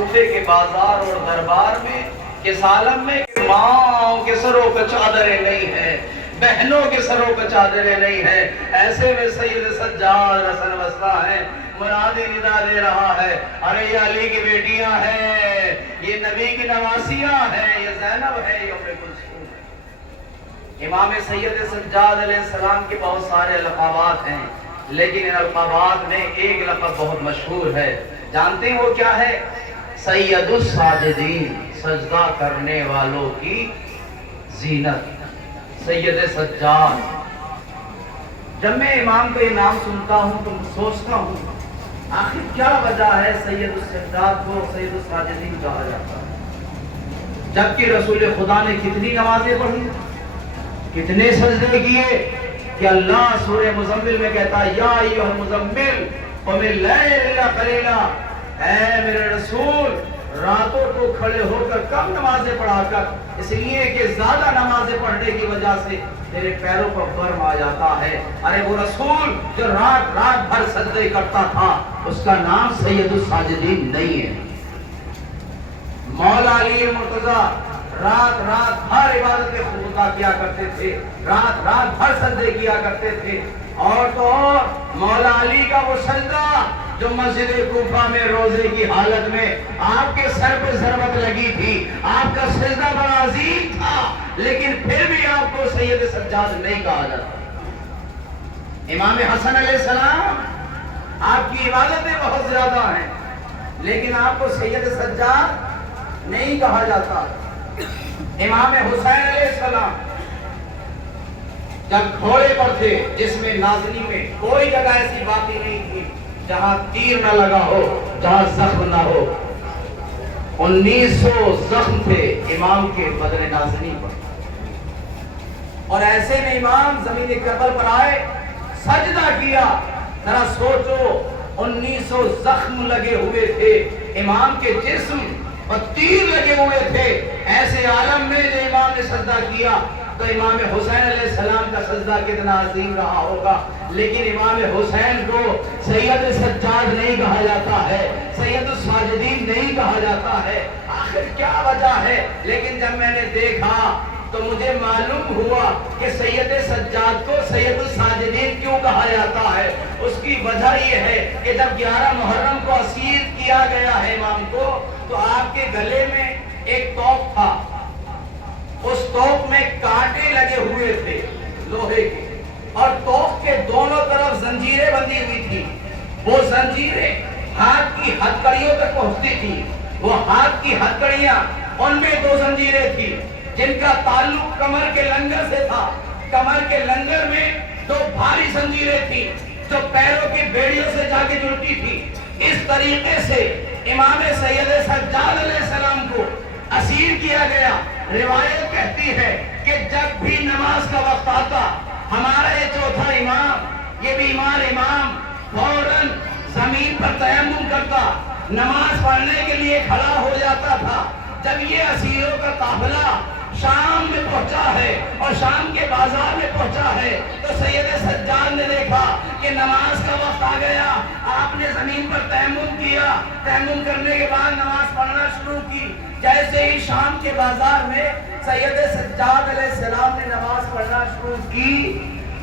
کوفے کے بازار اور دربار میں کس عالم میں ماں کے سروں پہ چادریں نہیں ہیں، بہنوں کے سروں پہ چادریں نہیں ہیں، ایسے میں سید سجاد حسن وسطیٰ ہیں، منادی ندا دے رہا ہے، ارے یہ علی کی بیٹیاں ہیں، یہ نبی کی نواسیاں ہیں، یہ زینب ہے، یہ ام کلثوم ہے۔ امام سید سجاد علیہ السلام کے بہت سارے لقبات ہیں، لیکن ان القابات میں ایک لقب بہت مشہور ہے، جانتے ہیں وہ کیا ہے؟ سید الساجدین، سجدہ کرنے والوں کی زینت، سید سجاد۔ جب میں امام کا یہ نام سنتا ہوں تو سوچتا ہوں آخر کیا وجہ ہے سید السجاد کو سید الساجدین کہا جاتا ہے، جبکہ رسول خدا نے کتنی نمازیں پڑھی، کتنے سجدے کیے، کہ اللہ سورہ مزمل میں کہتا ہے یا ایھا المزمل قم اللیل الا قلیلا، اے میرے رسول راتوں کو کھڑے ہو کر کم نمازیں پڑھا کر، اس لیے کہ زیادہ نمازیں پڑھنے کی وجہ سے تیرے پیروں پر برم آ جاتا ہے۔ ارے وہ رسول جو رات رات بھر سجدے کرتا تھا اس کا نام سید الساجدین نہیں ہے۔ مولا علی مرتضیٰ رات رات بھر عبادت خدا کیا کرتے تھے، رات رات بھر سجدے کیا کرتے تھے، اور تو اور مولا علی کا وہ سجدہ جو مسجد کوفہ میں روزے کی حالت میں آپ کے سر پہ ضربت لگی تھی، آپ کا سجدہ بڑا عظیم تھا، لیکن پھر بھی آپ کو سید سجاد نہیں کہا جاتا۔ امام حسن علیہ السلام آپ کی عبادتیں بہت زیادہ ہیں، لیکن آپ کو سید سجاد نہیں کہا جاتا۔ امام حسین علیہ السلام جب گھوڑے پر تھے، جس میں نازنی میں کوئی جگہ ایسی باقی نہیں تھی جہاں تیر نہ لگا ہو، جہاں زخم نہ ہو، 1900 زخم تھے امام کے بدن نازنی پر، اور ایسے میں امام زمین کربل پر آئے، سجدہ کیا۔ ذرا سوچو 1900 زخم لگے ہوئے تھے امام کے جسم اور تیر لگے ہوئے تھے، ایسے عالم میں جو امام نے سجدہ کیا تو امام حسین علیہ السلام کا سجدہ کتنا عظیم رہا ہوگا۔ لیکن امام حسین کو سید سجاد نہیں کہا جاتا ہے، سید الساجدین نہیں کہا جاتا ہے، آخر کیا وجہ ہے؟ لیکن جب میں نے دیکھا تو مجھے معلوم ہوا کہ سید سجاد کو سید الساجدین کیوں کہا جاتا ہے۔ اس کی وجہ یہ ہے کہ جب 11 محرم کو اسیر کیا گیا ہے امام کو، تو آپ کے گلے میں ایک توپ تھا، اس توپ میں کانٹے لگے ہوئے تھے لوہے کے، اور توپ کے دونوں طرف زنجیریں بندھی ہوئی تھی، وہ زنجیریں ہاتھ کی ہتھکڑیوں تک پہنچتی تھی، وہ ہاتھ کی ہتھکڑیاں، ان میں 2 زنجیریں تھی جن کا تعلق کمر کے لنگر سے تھا، کمر کے لنگر میں 2 بھاری زنجیریں تھی جو پیروں کی بیڑیوں سے جا کے جڑتی تھی۔ اس طریقے سے امام سید سجاد علیہ السلام کو اسیر کیا گیا۔ روایت کہتی ہے کہ جب بھی نماز کا وقت آتا، ہمارا یہ چوتھا امام، یہ بیمار امام فوراً زمین پر تیمم کرتا، نماز پڑھنے کے لیے کھڑا ہو جاتا تھا۔ جب یہ اسیروں کا قافلہ شام میں پہنچا ہے اور شام کے بازار میں پہنچا ہے تو سید سجاد نے دیکھا کہ نماز کا وقت آ گیا، آپ نے زمین پر تیمم کیا، تیمم کرنے کے بعد نماز پڑھنا شروع کی۔ جیسے ہی شام کے بازار میں سید سجاد علیہ السلام نے نماز پڑھنا شروع کی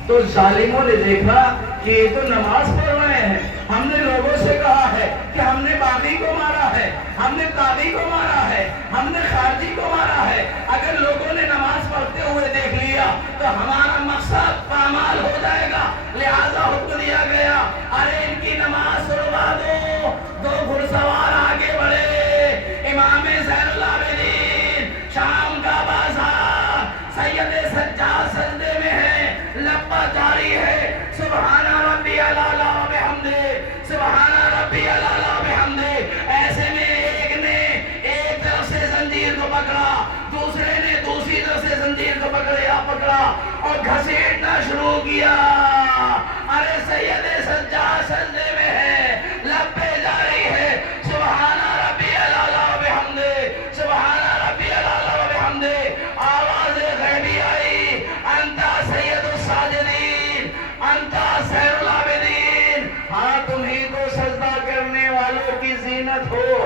تو ظالموں نے دیکھا کہ یہ تو نماز پڑھ رہے ہیں، ہم نے لوگوں سے کہا ہے کہ ہم نے باغی کو مارا ہے، ہم نے تابی کو مارا ہے، ہم نے خارجی کو مارا ہے، اگر لوگوں نے نماز پڑھتے ہوئے دیکھ لیا تو ہمارا مقصد پامال ہو جائے گا، لہذا حکم دیا گیا ارے ان کی نماز چھڑوا دو۔ 2 گھڑ سوار آگے بڑھے، امام زین العابدین، شام کا بازار، سید سجاد سجدے میں ہے، لپا جاری ہے، سبحان ربی الاعلیٰ و بحمدہ، سبحان ربی الاعلیٰ و بحمدہ۔ ایسے میں ایک نے ایک طرف سے زنجیر کو پکڑا، دوسرے نے دوسری طرف سے زنجیر کو پکڑا اور گھسیٹنا شروع کیا۔ ارے سید سجاد سجدے میں ہے، لپے جاری ہے، سبحان ربی الاعلیٰ و بحمدہ، سبحان ربی الاعلیٰ و بحمدہ۔ آواز غیبی آئی، انتا سید الساجدین، انتا سیر العابدین، ہاں تم ہی تو سجدہ کرنے والوں کی زینت ہو،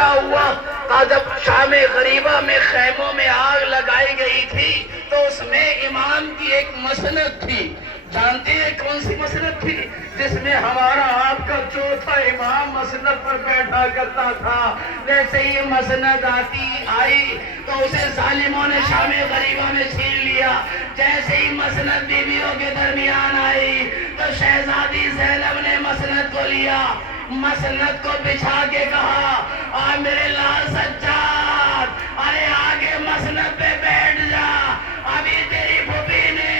واقعہ ہوا کہ جب شام غریبہ میں خیموں میں آگ لگائی گئی تھی تو اس میں امام کی ایک مسند تھی. جانتے ہیں کون سی مسند تھی؟ جس میں ہمارا آپ کا چوتھا امام مسند پر بیٹھا کرتا تھا. جیسے ہی مسند آئی تو اسے ظالموں نے شام غریبہ میں چھین لیا. جیسے ہی مسند بیویوں کے درمیان آئی تو شہزادی زینب نے مسند کو لیا, مسند کو بچھا کے کہا, آ میرے لال سجاد, ارے آگے مسند پہ بیٹھ جا, ابھی تیری پھوپھی نے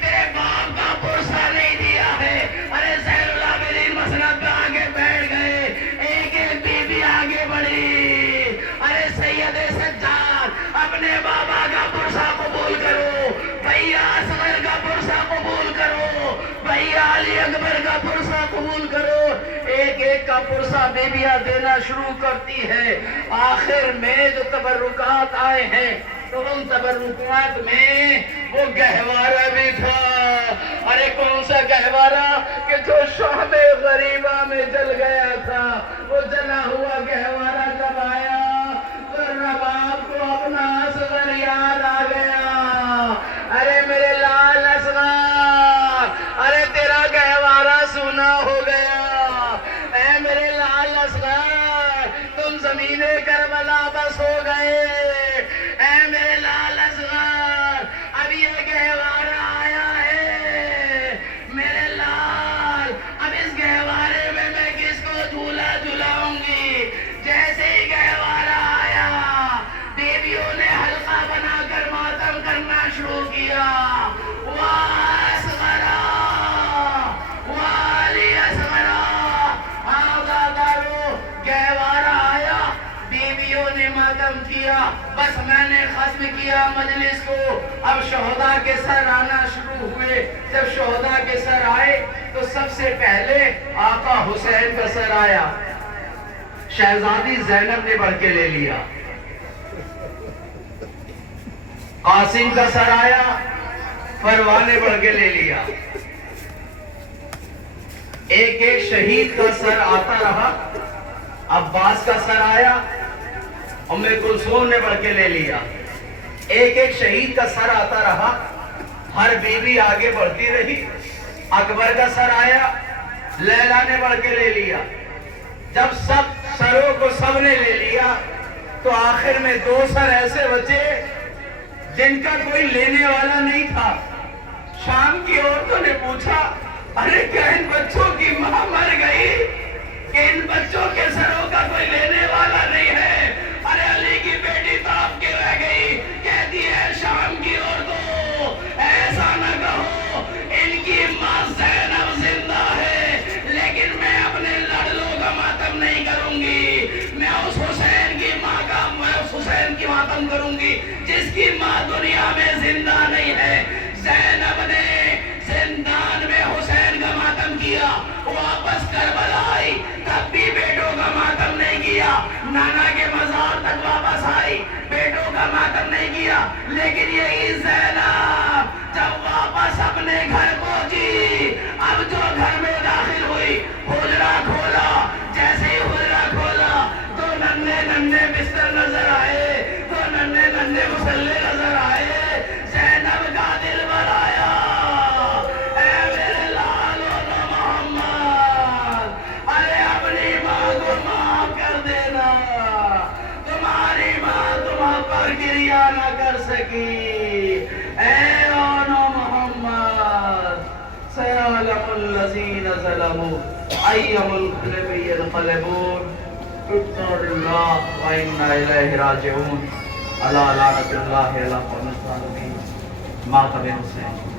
تیرے باپ کا پرسہ نہیں دیا ہے. ارے زین العابدین مسند پہ آگے بیٹھ گئے, ایک ایک بیوی آگے بڑھی. ارے سید سجاد, اپنے بابا کا پرسہ قبول کرو, بھیا اصغر کا پرسہ قبول کرو, بھیا علی اکبر کا پرسہ قبول کرو. ایک ایک کا پرسہ بیویاں دینا شروع کرتی ہے. آخر میں جو تبرکات آئے ہیں تو ان تبرکات میں وہ گہوارہ بھی تھا. ارے کون سا گہوارہ کہ جو شام غریبہ میں جل گیا تھا. وہ جلا ہوا گہوارہ کب آیا؟ رباب کو اپنا اصغر یاد آ گیا. ارے میرے لال اصغر, ارے تیرا گہوارہ سونا ہو گیا. اے میرے لال اصغر, تم زمین کربلا بس ہو گئے. اے میرے لال اصغر, اب یہ گہوارہ آیا ہے. میرے لال, اب اس گہوارے میں کس کو جھولا جھلاؤں گی. جیسے ہی گہوارہ آیا بیویوں نے حلقہ بنا کر ماتم کرنا شروع کیا. گہوارہ آیا, بیویوں نے ماتم کیا. بس میں نے ختم کیا مجلس کو. اب شہداء کے سر آنا شروع ہوئے. جب شہداء کے سر آئے تو سب سے پہلے آقا حسین کا سر آیا. شہزادی زینب نے بڑھ کے لے لیا. قاسم کا سر آیا, فروہ نے بڑھ کے لے لیا. ایک ایک شہید کا سر آتا رہا. عباس کا سر آیا, ام کلثوم نے بڑھ کے لے لیا. ایک ایک شہید کا سر آتا رہا. ہر بیوی آگے بڑھتی رہی. اکبر کا سر آیا, لیلا نے بڑھ کے لے لیا. جب سب سروں کو سب نے لے لیا تو آخر میں 2 سر ایسے بچے جن کا کوئی لینے والا نہیں تھا. شام کی عورتوں نے پوچھا, ارے کیا ان بچوں کی ماں مر گئی کہ ان بچوں کے سروں کا کوئی لینے والا نہیں ہے؟ ارے علی کی بیٹی تو آپ کے رہ گئی. کہتی ہے شام کی عورتوں, ایسا نہ کہو, ان کی ماں زینب زندہ ہے, لیکن میں اپنے لڑلوں کا ماتم نہیں کروں گی. میں اس حسین کی ماں کا, میں اس حسین کی ماتم کروں گی جس کی ماں دنیا میں زندہ نہیں ہے. زینب نے زندان میں حسین کا ماتم کیا. واپس کربلا آئی, تب بھی بیٹوں کا ماتم نہیں کیا. نانا کے مزار تک واپس آئی, بیٹوں کا ماتم نہیں کیا. لیکن یہی زینب جب واپس اپنے گھر پہنچی, اب جو گھر میں داخل ہوئی, حجرہ کھولا. جیسے ہی حجرہ کھولا تو ننھے ننھے بستر نظر آئے, تو ننھے ننھے مسلے نظر آئے. زینب کا دل بھرایا, اے میرے لالو محمد, ارے اپنی ماں کو معاف کر دینا. تمہاری ماں تمہاں پر گریہ نہ کر سکی. اے اونو محمد, سیعلم الذین ظلموا ایہم القلب ینقلبون. انا للہ و انا الیہ راجعون. الا لعنۃ اللہ علی الظالمین. ماتم حسین.